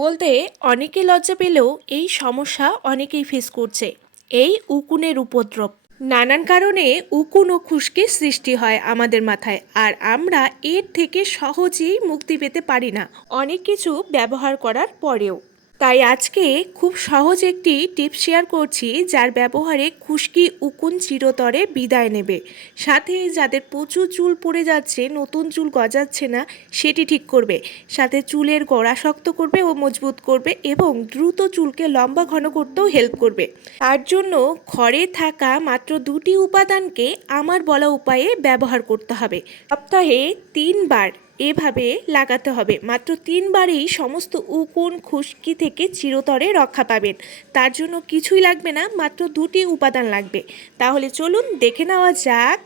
বলতে অনেকে লজ্জা পেলেও এই সমস্যা অনেকেই ফেস করছে। এই উকুনের উপদ্রব। নানান কারণে উকুন ও খুশকির সৃষ্টি হয় আমাদের মাথায়, আর আমরা এর থেকে সহজেই মুক্তি পেতে পারি না। অনেক কিছু ব্যবহার করার পরেও। তাই আজকে খুব সহজ একটি টিপ শেয়ার করছি যার ব্যবহারে খুশকি উকুন চিরতরে বিদায় নেবে। সাথে যাদের প্রচুর চুল পড়ে যাচ্ছে, নতুন চুল গজাচ্ছে না, সেটি ঠিক করবে। সাথে চুলের গোড়া শক্ত করবে ও মজবুত করবে এবং দ্রুত চুলকে লম্বা ঘন করতেও হেল্প করবে। তার জন্য ঘরে থাকা মাত্র দুটি উপাদানকে আমার বলা উপায়ে ব্যবহার করতে হবে। সপ্তাহে তিনবার এভাবে লাগাতে হবে। মাত্র তিনবারেই সমস্ত উকুন খুশকি থেকে চিরতরে রক্ষা পাবেন। তার জন্য কিছুই লাগবে না, মাত্র দুটি উপাদান লাগবে। তাহলে চলুন দেখে নেওয়া যাক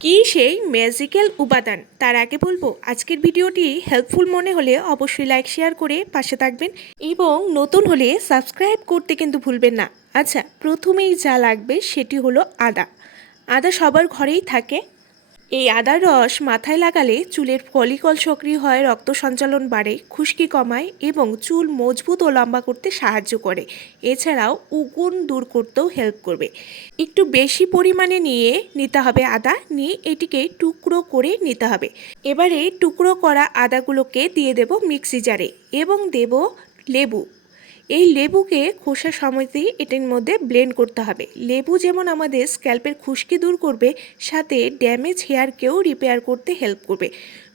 কি সেই ম্যাজিক্যাল উপাদান। তার আগে বলব, আজকের ভিডিওটি হেল্পফুল মনে হলে অবশ্যই লাইক শেয়ার করে পাশে থাকবেন এবং নতুন হলে সাবস্ক্রাইব করতে কিন্তু ভুলবেন না। আচ্ছা প্রথমেই যা লাগবে সেটি হলো আদা। আদা সবার ঘরেই থাকে এই আদার রস মাথায় লাগালে চুলের ফলিকল সক্রিয় হয়, রক্ত সঞ্চালন বাড়ে, খুশকি কমায় এবং চুল মজবুত ও লম্বা করতে সাহায্য করে। এছাড়াও উগুন দূর করতেও হেল্প করবে। একটু বেশি পরিমাণে নিয়ে নিতে হবে আদা, নিয়ে এটিকে টুকরো করে নিতে হবে। এবারে টুকরো করা আদাগুলোকে দিয়ে দেব মিক্সি জারে এবং দেব লেবু। এই লেবুকে খোসা সময়তেই এটির মধ্যে ব্লেন্ড করতে হবে। লেবু যেমন আমাদের স্ক্যাল্পের খুশকি দূর করবে, সাথে ড্যামেজ হেয়ারকেও রিপেয়ার করতে হেল্প করবে।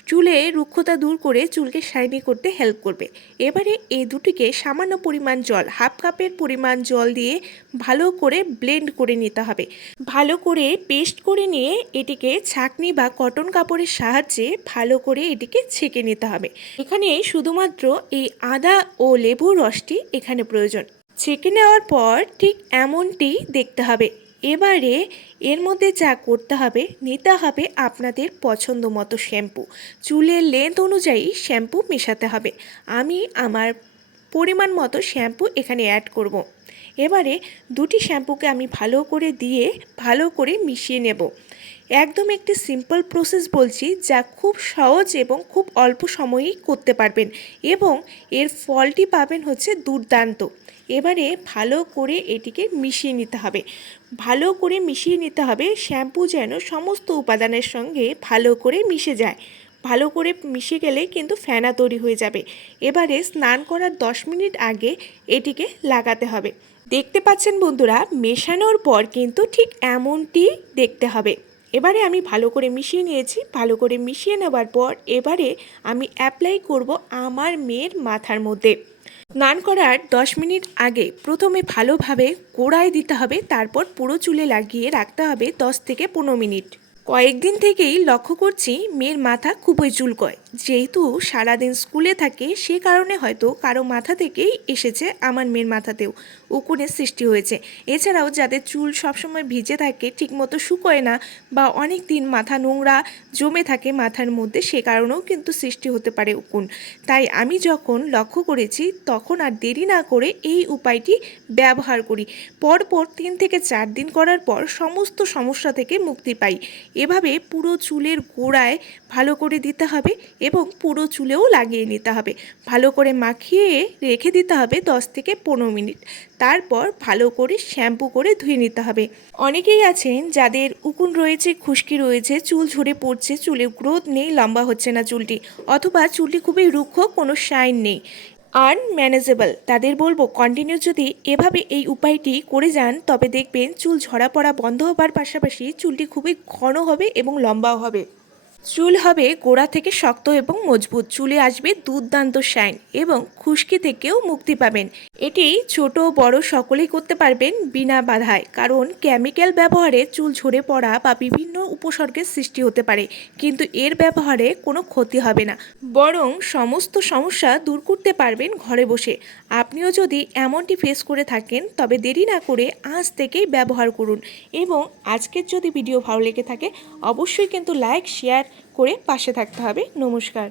চুলে রুক্ষতা দূর করে চুলকে শাইনি করতে হেল্প করবে। এবারে এই দুটিকে সামান্য পরিমাণ জল হাফ কাপের পরিমাণ জল দিয়ে ভালো করে ব্লেন্ড করে নিতে হবে। ভালো করে পেস্ট করে নিয়ে এটিকে ছাকনি বা কটন কাপড়ের সাহায্যে ভালো করে এটিকে ছেঁকে নিতে হবে। এখানে শুধুমাত্র এই আদা ও লেবুর রসটি এখানে প্রয়োজন। ছেঁকে নেওয়ার পর ঠিক এমনটি দেখতে হবে। এবারে এর মধ্যে যা করতে হবে, নিতে হবে আপনাদের পছন্দ মতো শ্যাম্পু। চুলের লেন্থ অনুযায়ী শ্যাম্পু মেশাতে হবে। আমি আমার পরিমাণ মতো শ্যাম্পু এখানে অ্যাড করব। এবারে দুটি শ্যাম্পুকে আমি ভালো করে দিয়ে ভালো করে মিশিয়ে নেব। একদম একটি সিম্পল প্রসেস বলছি যা খুব সহজ এবং খুব অল্প সময়েই করতে পারবেন এবং এর ফলটি পাবেন হচ্ছে দুর্দান্ত। এবারে ভালো করে এটিকে মিশিয়ে নিতে হবে। ভালো করে মিশিয়ে নিতে হবে। শ্যাম্পু যেন সমস্ত উপাদানের সঙ্গে ভালো করে মিশে যায়। ভালো করে মিশে গেলে কিন্তু ফেনা তৈরি হয়ে যাবে। এবারে স্নান করার দশ মিনিট আগে এটিকে লাগাতে হবে। দেখতে পাচ্ছেন বন্ধুরা, মেশানোর পর কিন্তু ঠিক এমনটি দেখতে হবে। এবারে আমি ভালো করে মিশিয়ে নিয়েছি। ভালো করে মিশিয়ে নেওয়ার পর এবারে আমি অ্যাপ্লাই করব আমার মেয়ের মাথার মধ্যে। স্নান করার দশ মিনিট আগে প্রথমে ভালোভাবে কোড়ায় দিতে হবে, তারপর পুরো চুলে লাগিয়ে রাখতে হবে দশ থেকে পনেরো মিনিট। কয়েকদিন থেকেই লক্ষ্য করছি মেয়ের মাথা খুবই চুলকয়। যেহেতু সারাদিন স্কুলে থাকে, সে কারণে হয়তো কারও মাথা থেকেই এসেছে আমার মেয়ের মাথাতেও উকুনের সৃষ্টি হয়েছে। এছাড়াও যাদের চুল সবসময় ভিজে থাকে, ঠিকমতো শুকোয় না বা অনেক দিন মাথা নোংরা জমে থাকে মাথার মধ্যে, সে কারণেও কিন্তু সৃষ্টি হতে পারে উকুন। তাই আমি যখন লক্ষ্য করেছি, তখন আর দেরি না করে এই উপায়টি ব্যবহার করি। পরপর তিন থেকে চার দিন করার পর সমস্ত সমস্যা থেকে মুক্তি পাই। এভাবে পুরো চুলের গোড়ায় ভালো করে দিতে হবে এবং পুরো চুলেও লাগিয়ে নিতে হবে। ভালো করে মাখিয়ে রেখে দিতে হবে দশ থেকে পনেরো মিনিট। তারপর ভালো করে শ্যাম্পু করে ধুয়ে নিতে হবে। অনেকেই আছেন যাদের উকুন রয়েছে, খুশকি রয়েছে, চুল ঝরে পড়ছে চুলে গ্রোথ নেই, লম্বা হচ্ছে না চুলটি, অথবা চুলটি খুবই রুক্ষ, কোনো শাইন নেই। আনম্যানেজেবল, তাদের বলব কন্টিনিউ যদি এভাবে এই উপায়টি করে যান, তবে দেখবেন চুল ঝরা পড়া বন্ধ হবার পাশাপাশি চুলটি খুবই ঘন হবে এবং লম্বাও হবে। চুল হবে গোড়া থেকে শক্ত এবং মজবুত। চুলে আসবে দুর্দান্ত শাইন এবং খুশকি থেকেও মুক্তি পাবেন। এটি ছোট বড় সকলেই করতে পারবেন বিনা বাধায়। কারণ কেমিক্যাল ব্যবহারে চুল ঝরে পড়া বা বিভিন্ন উপসর্গের সৃষ্টি হতে পারে। কিন্তু এর ব্যবহারে কোনো ক্ষতি হবে না। বরং সমস্ত সমস্যা দূর করতে পারবেন ঘরে বসে। আপনিও যদি এমনটি ফেস করে থাকেন, তবে দেরি না করে আজ থেকেই ব্যবহার করুন এবং আজকের যদি ভিডিও ভালো লেগে থাকে, অবশ্যই কিন্তু লাইক শেয়ার করে পাশে থাকতে হবে। নমস্কার।